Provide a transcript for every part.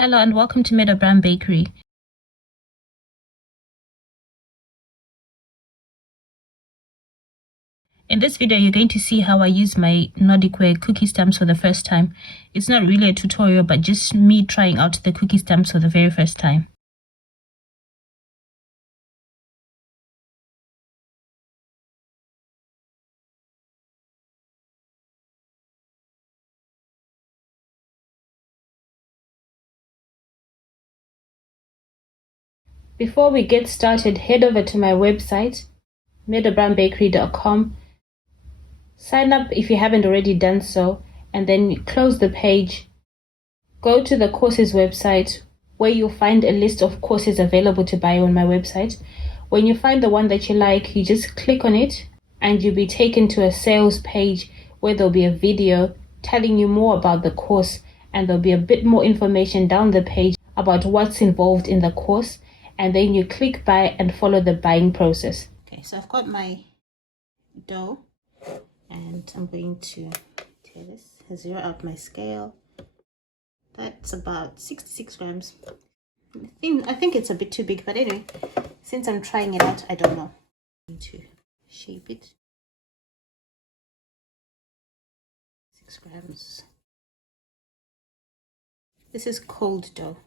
Hello and welcome to Meadow Bakery. In this video, you're going to see how I use my Nordic Ware cookie stamps for the first time. It's not really a tutorial, but just me trying out the cookie stamps for the very first time. Before we get started, head over to my website, meadowbakery.com. Sign up if you haven't already done so, and then close the page. Go to the courses website where you'll find a list of courses available to buy on my website. When you find the one that you like, you just click on it and you'll be taken to a sales page where there'll be a video telling you more about the course, and there'll be a bit more information down the page about what's involved in the course, and then you click buy and follow the buying process. Okay, so I've got my dough and I'm going to tear this, zero out my scale. That's about 66 grams. I think it's a bit too big, but anyway, since I'm trying it out, I don't know. I'm going to shape it. 6 grams. This is cold dough.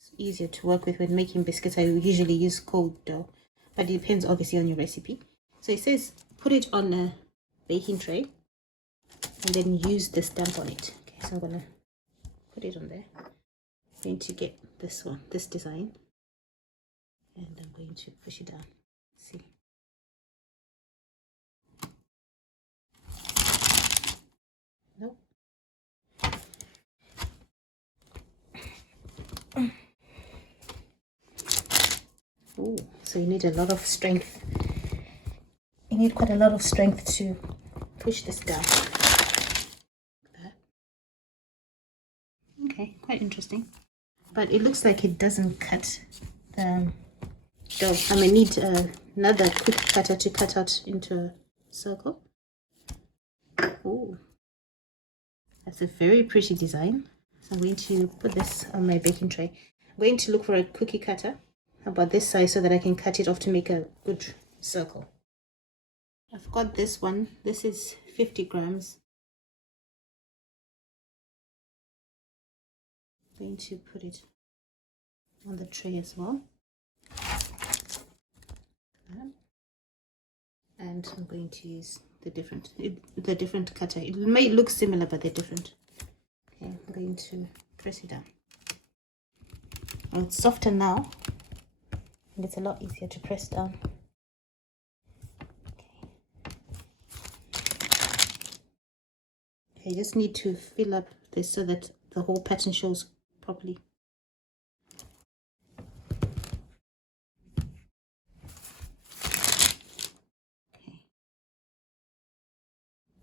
It's easier to work with when making biscuits. I usually use cold dough, but it depends obviously on your recipe. So it says put it on a baking tray and then use the stamp on it. Okay, so I'm gonna put it on there. I'm going to get this one, this design, and I'm going to push it down. See. Nope. Oh, so you need a lot of strength. You need quite a lot of strength to push this down. Okay, quite interesting. But it looks like it doesn't cut the dough. I may need another quick cutter to cut out into a circle. Oh, that's a very pretty design. So I'm going to put this on my baking tray. I'm going to look for a cookie cutter about this size so that I can cut it off to make a good circle. I've got this one. This is 50 grams. I'm going to put it on the tray as well. And I'm going to use the different cutter. It may look similar, but they're different. Okay, I'm going to press it down. Well, it's softer now, and it's a lot easier to press down. Okay, I just need to fill up this so that the whole pattern shows properly. Okay.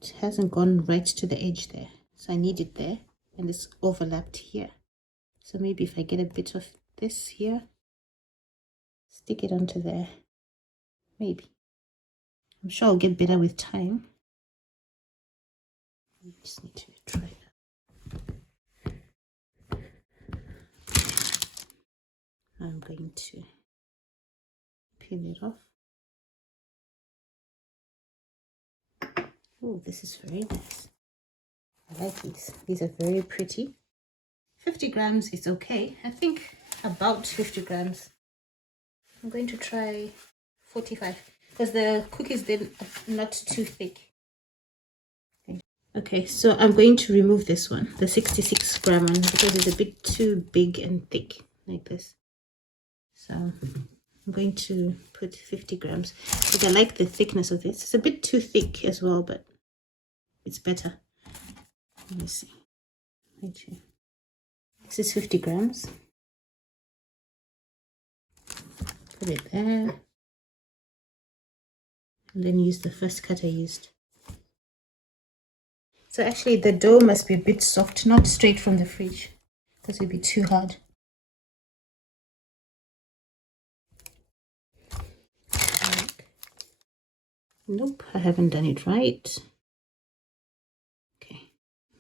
It hasn't gone right to the edge there, so I need it there, and it's overlapped here. So maybe if I get a bit of this here, stick it onto there. Maybe. I'm sure I'll get better with time. I just need to try that. I'm going to peel it off. Oh, this is very nice. I like these. These are very pretty. 50 grams is okay. I think about 50 grams. I'm going to try 45 because the cookies then are not too thick. Okay, so I'm going to remove this one, the 66 gram one, because it's a bit too big and thick like this. So I'm going to put 50 grams because I like the thickness of this. It's a bit too thick as well, but it's better. Let me see. This is 50 grams. Put it there. And then use the first cut I used. So actually the dough must be a bit soft, not straight from the fridge, because it would be too hard. Nope, I haven't done it right. Okay,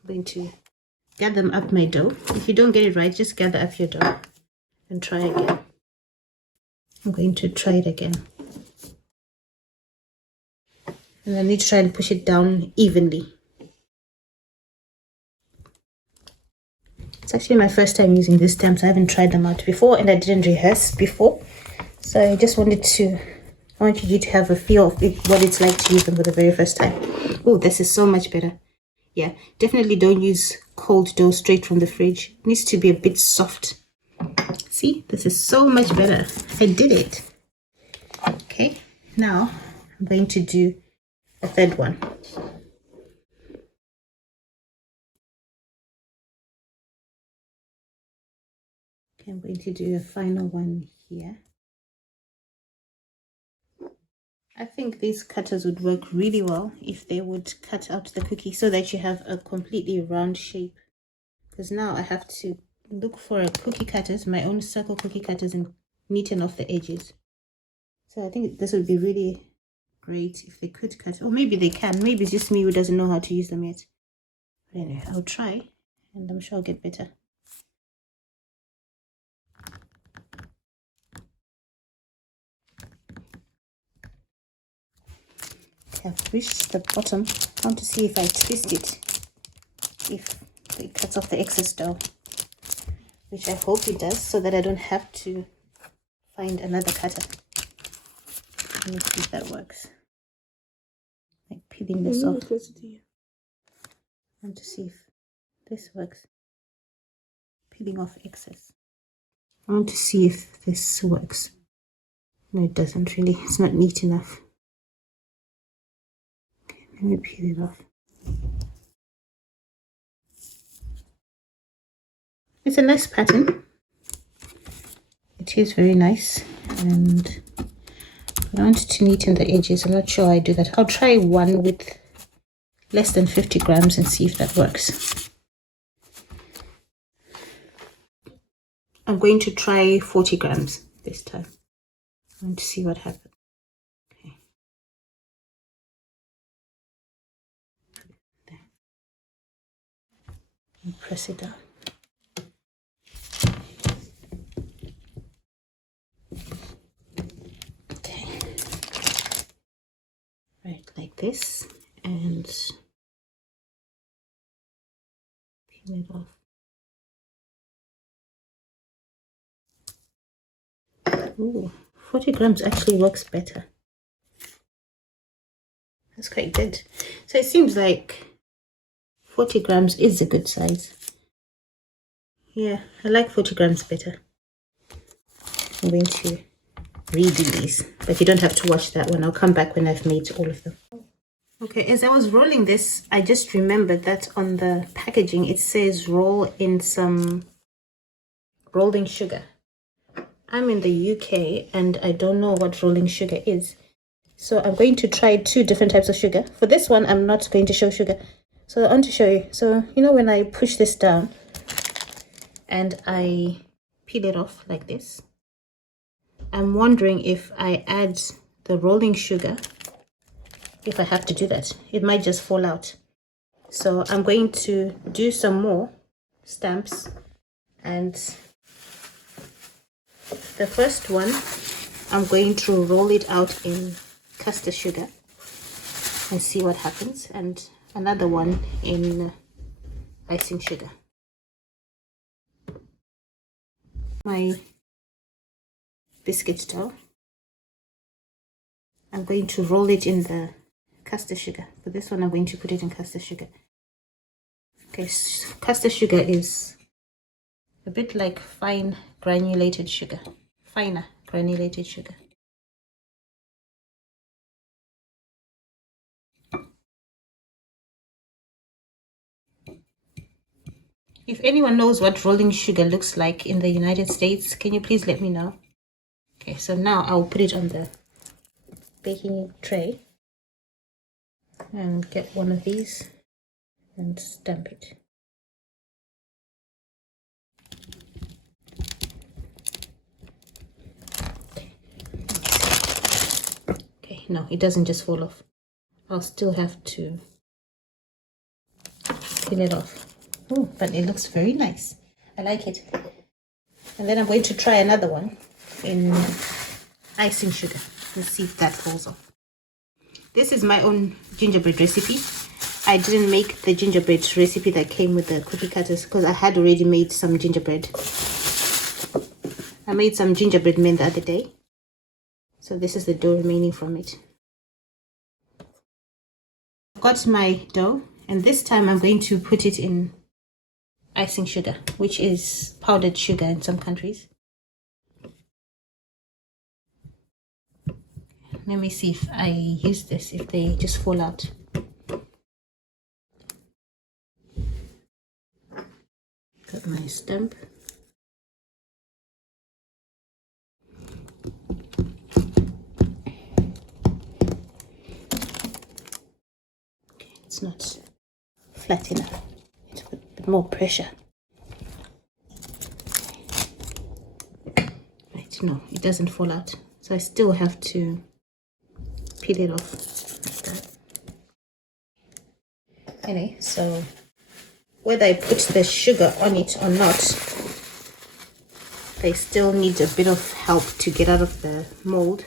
I'm going to gather up my dough. If you don't get it right, just gather up your dough and try again. I'm going to try it again. And I need to try and push it down evenly. It's actually my first time using these stamps. I haven't tried them out before and I didn't rehearse before. So I just wanted to, I want you to have a feel of what it's like to use them for the very first time. Oh, this is so much better. Yeah, definitely don't use cold dough straight from the fridge. It needs to be a bit soft. See, this is so much better. I did it. Okay, now I'm going to do a third one. Okay, I'm going to do a final one here. I think these cutters would work really well if they would cut out the cookie so that you have a completely round shape. Because now I have to look for a cookie cutters, my own circle cookie cutters, and neaten off the edges. So I think this would be really great if they could cut. Or maybe they can. Maybe it's just me who doesn't know how to use them yet. But anyway, I'll try and I'm sure I'll get better. I've reached the bottom. I want to see if I twist it, if it cuts off the excess dough, which I hope it does, so that I don't have to find another cutter. Let me see if that works. Like peeling this off. I want to see if this works. Peeling off excess. I want to see if this works. No, it doesn't really. It's not neat enough. Let me peel it off. It's a nice pattern. It is very nice, and I want to neaten the edges. I'm not sure I do that. I'll try one with less than 50 grams and see if that works. I'm going to try 40 grams this time. I want to see what happens. And press it down. Okay. Right, like this, and peel it off. Ooh, 40 grams actually works better. That's quite good. So it seems like 40 grams is a good size. Yeah, I like 40 grams better. I'm going to redo these, but you don't have to watch that one. I'll come back when I've made all of them. Okay, as I was rolling this, I just remembered that on the packaging it says roll in some rolling sugar. I'm in the UK and I don't know what rolling sugar is. So I'm going to try 2 different types of sugar. For this one, I'm not going to show sugar. So I want to show you. So, you know, when I push this down and I peel it off like this, I'm wondering if I add the rolling sugar, if I have to do that. It might just fall out. So I'm going to do some more stamps, and the first one, I'm going to roll it out in custard sugar and see what happens, and another one in icing sugar. My biscuit dough, I'm going to roll it in the custard sugar. For this one, I'm going to put it in custard sugar. Okay, so custard sugar is a bit like fine granulated sugar, finer granulated sugar. If anyone knows what rolling sugar looks like in the United States, can you please let me know? Okay, so now I'll put it on the baking tray and get one of these and stamp it. Okay, no, it doesn't just fall off. I'll still have to peel it off. Oh, but it looks very nice. I like it. And then I'm going to try another one in icing sugar. Let's see if that falls off. This is my own gingerbread recipe. I didn't make the gingerbread recipe that came with the cookie cutters because I had already made some gingerbread. I made some gingerbread men the other day. So this is the dough remaining from it. I've got my dough, and this time I'm going to put it in icing sugar, which is powdered sugar in some countries. Let me see if I use this, if they just fall out. Got my stump. Okay, it's not flat enough. It's a bit more pressure. Right, no, it doesn't fall out. So I still have to peel it off like that. Anyway, so whether I put the sugar on it or not, they still need a bit of help to get out of the mold.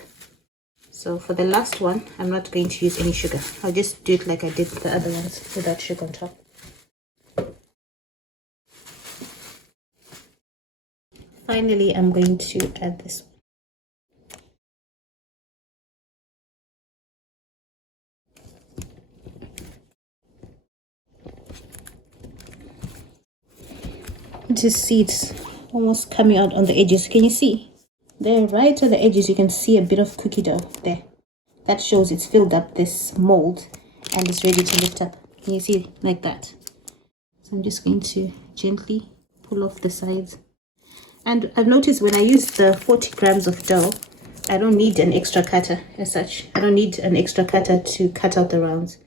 So for the last one, I'm not going to use any sugar. I'll just do it like I did the other ones without sugar on top. Finally, I'm going to add this one. Just see it's almost coming out on the edges. Can you see? There, right at the edges, you can see a bit of cookie dough there. That shows it's filled up this mold and it's ready to lift up. Can you see? Like that. So I'm just going to gently pull off the sides. And I've noticed when I use the 40 grams of dough, I don't need an extra cutter as such. I don't need an extra cutter to cut out the rounds.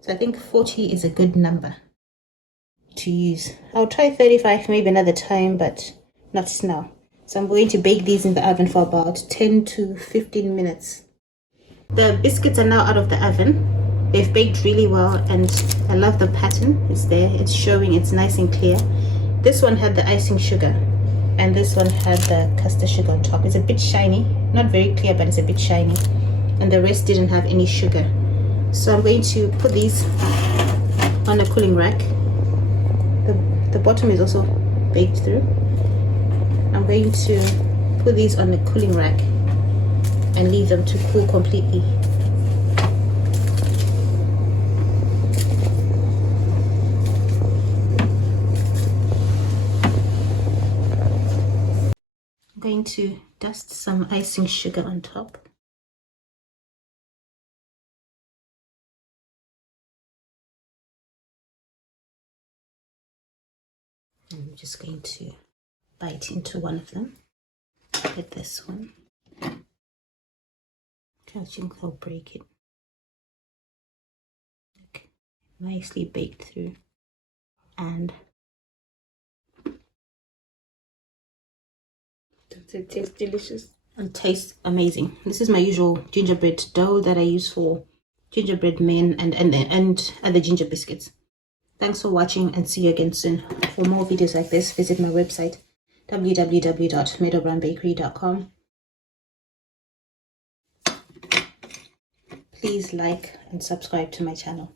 So I think 40 is a good number to use. I'll try 35 maybe another time, but not now. So I'm going to bake these in the oven for about 10 to 15 minutes. The biscuits are now out of the oven. They've baked really well and I love the pattern. It's there, it's showing, it's nice and clear. This one had the icing sugar and this one had the custard sugar on top. It's a bit shiny, not very clear, but it's a bit shiny. And the rest didn't have any sugar. So I'm going to put these on a cooling rack. The bottom is also baked through. I'm going to put these on the cooling rack and leave them to cool completely. I'm going to dust some icing sugar on top. I'm just going to bite into one of them. Get this one. I think they'll break it. Okay. Nicely baked through. And does it taste delicious? And tastes amazing. This is my usual gingerbread dough that I use for gingerbread men and other ginger biscuits. Thanks for watching and see you again soon. For more videos like this, visit my website www.meadowbrownbakery.com. Please like and subscribe to my channel.